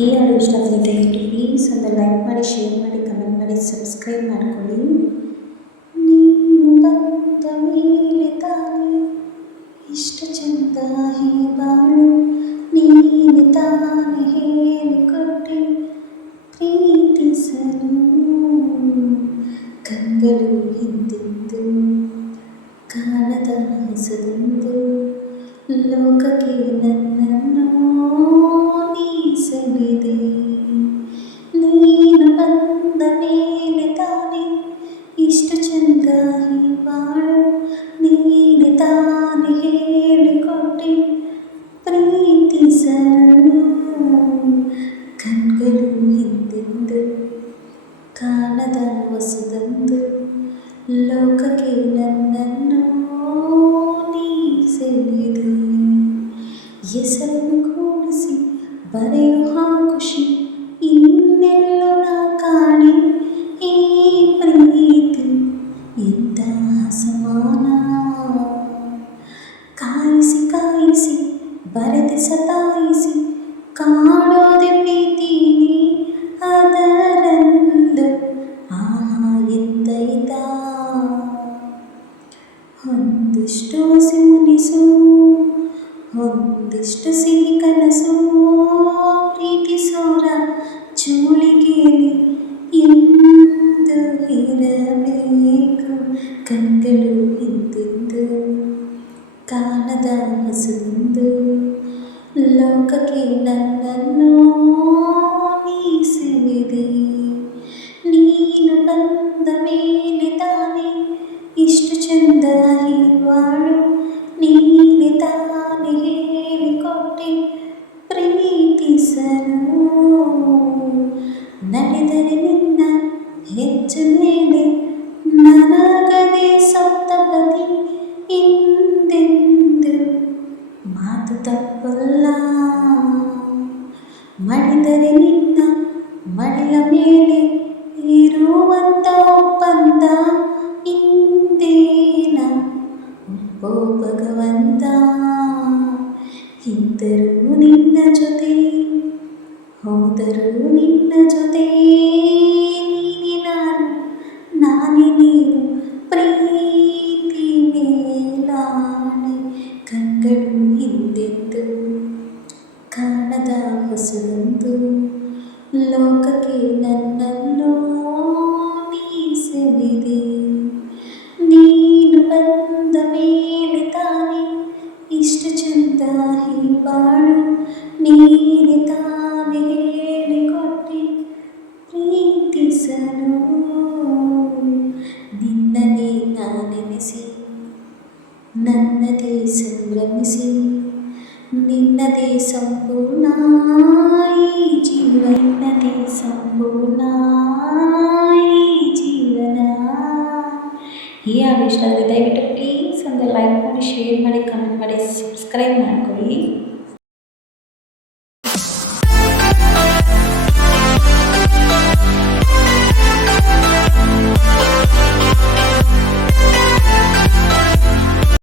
ಈ ಆಡಿಯೋ ಇಷ್ಟ ಆದರೆ ದಯವಿಟ್ಟು ಪ್ಲೀಸ್ ಒಂದು ಲೈಕ್ ಮಾಡಿ, ಶೇರ್ ಮಾಡಿ, ಕಮೆಂಟ್ ಮಾಡಿ, ಸಬ್ಸ್ಕ್ರೈಬ್ ಮಾಡ್ಕೊಳ್ಳಿ. ನೀನು ಬಂದ ಮೇಲೆ ತಾನೆ ಇಷ್ಟು ಚಂದ ಹೇ ಬಾಳು, ನೀನು ತಾನೆ ಹೇಳಿಕೊಟ್ಟೆ ಪ್ರೀತಿಸಲು. ಕಂಗಳು ಹಿಂದೆಂದು ಕಾಣದ ಹೊಸದೊಂದು ಲೋಕಕ್ಕೆ ನನ್ನನ್ನು ನೀಸಲಿದೆ. ನೀನು ಬಂದ ಮೇಲೆ ತಾನೆ ಇಷ್ಟು ಚಂದ ಹೀ ಬಾಳು, ನೀನು ತಾನೆ ಹೇಳಿಕೊಟ್ಟೆ ಪ್ರೀತಿಸಲು. ಕಣ್ಗಳು ಹಿಂದೆಂದು ಕಾಣದ ಹೊಸದೊಂದು ಲೋಕಕ್ಕೆ ನನ್ನನ್ನು ನೀಸಲಿದೆ. ಹೆಸರನ್ನು ಕೂಡಿಸಿ ಬರೆಯುವ ಖುಷಿ ಇನ್ನೆಲ್ಲೂ ನಾ ಕಾಣೆ. ಈ ಪ್ರೀತಿ ಎಂಥ ಸಮಾನ, ಕಾಯಿಸಿ ಕಾಯಿಸಿ ಬರೆದು ಸತಾಯಿಸಿ ಕಾಣೋದೆ ಪ್ರೀತಿನಿ ಅದರಂದು. ಆಹಾ ಎಂದೈತ ಒಂದಿಷ್ಟು ಹಸಿ ಮುನಿಸು, ಒಂದಿಷ್ಟು ಸಿಹಿ ಕನಸು, ಪ್ರೀತಿಸೋರ ಚೂಳಿಗೆಯಲ್ಲಿ ಎಂದು ಇರಬೇಕು. ಕಂಗಳು ಹಿಂದೆಂದು ಕಾಣದ ಹೊಸದೊಂದು ಲೋಕಕ್ಕೆ ನನ್ನನ್ನು ನೀಸಲಿದೆ. ನೀನು ಬಂದ ಮೇಲೆ ತಾನೆ ಇಷ್ಟು ಚಂದ ಹೀ ಬಾಳು, ನೀನು ತಾನೆ ಹೇಳಿಕೊಟ್ಟೆ ಪ್ರೀತಿಸಲು. ನಡೆದರೆ ನಿನ್ನ ಹೆಜ್ಜೆ ಮೇಲೆ ನನಗದೆ ಸಪ್ತಪದಿ ಹಿಂದೆಂದು ಮಾತು ತಪ್ಪಲ್ಲ. ಮಡಿದರೆ ನಿನ್ನ ಮಡಿಲ ಮೇಲೆ ಇರುವಂತ ಒಪ್ಪಂದ ಹಿಂದೇನ ಒಪ್ಪೋ ಭಗವಂತ. ಇದ್ದರೂ ನಿನ್ನ ಜೊತೆ ಹೋದರೂ ನಿನ್ನ ಜೊತೆ, ನೀನೆ ನಾನು ನಾನೇ ನೀನು ಪ್ರೀತಿ ಮೇಲಾಣೆ. ಕಂಗಳು ಹಿಂದೆಂದು ಕಾಣದ ಹೊಸದೊಂದು ಲೋಕಕ್ಕೆ ನನ್ನನ್ನು ನೀಸಲಿದೆ. ನೀನು ಬಂದ ಮೇಲೆ ತಾನೆ ಇಷ್ಟು ಚಂದ ಹೀ ಬಾಳು, ನೀನು ತಾನೆ ಹೇಳಿಕೊಟ್ಟೆ ಪ್ರೀತಿಸಲು. ನಿನ್ನನೇ ನಾನೆನೆಸಿ ನನ್ನದೇ ಸಂಭ್ರಮಿಸಿ, ನಿನ್ನದೇ ಸಂಪೂರ್ಣ ಈ ಜೀವ, ನಿನ್ನದೇ ಸಂಪೂರ್ಣ ಈ ಜೀವನ. ಈ ಆಡಿಯೋ ಇಷ್ಟ ಆದರೆ ದಯವಿಟ್ಟು ಪ್ಲೀಸ್ ಒಂದು ಲೈಕ್ ಮಾಡಿ, ಶೇರ್ ಮಾಡಿ, ಕಮೆಂಟ್ ಮಾಡಿ, ಸಬ್ಸ್ಕ್ರೈಬ್ ಮಾಡ್ಕೊಳ್ಳಿ.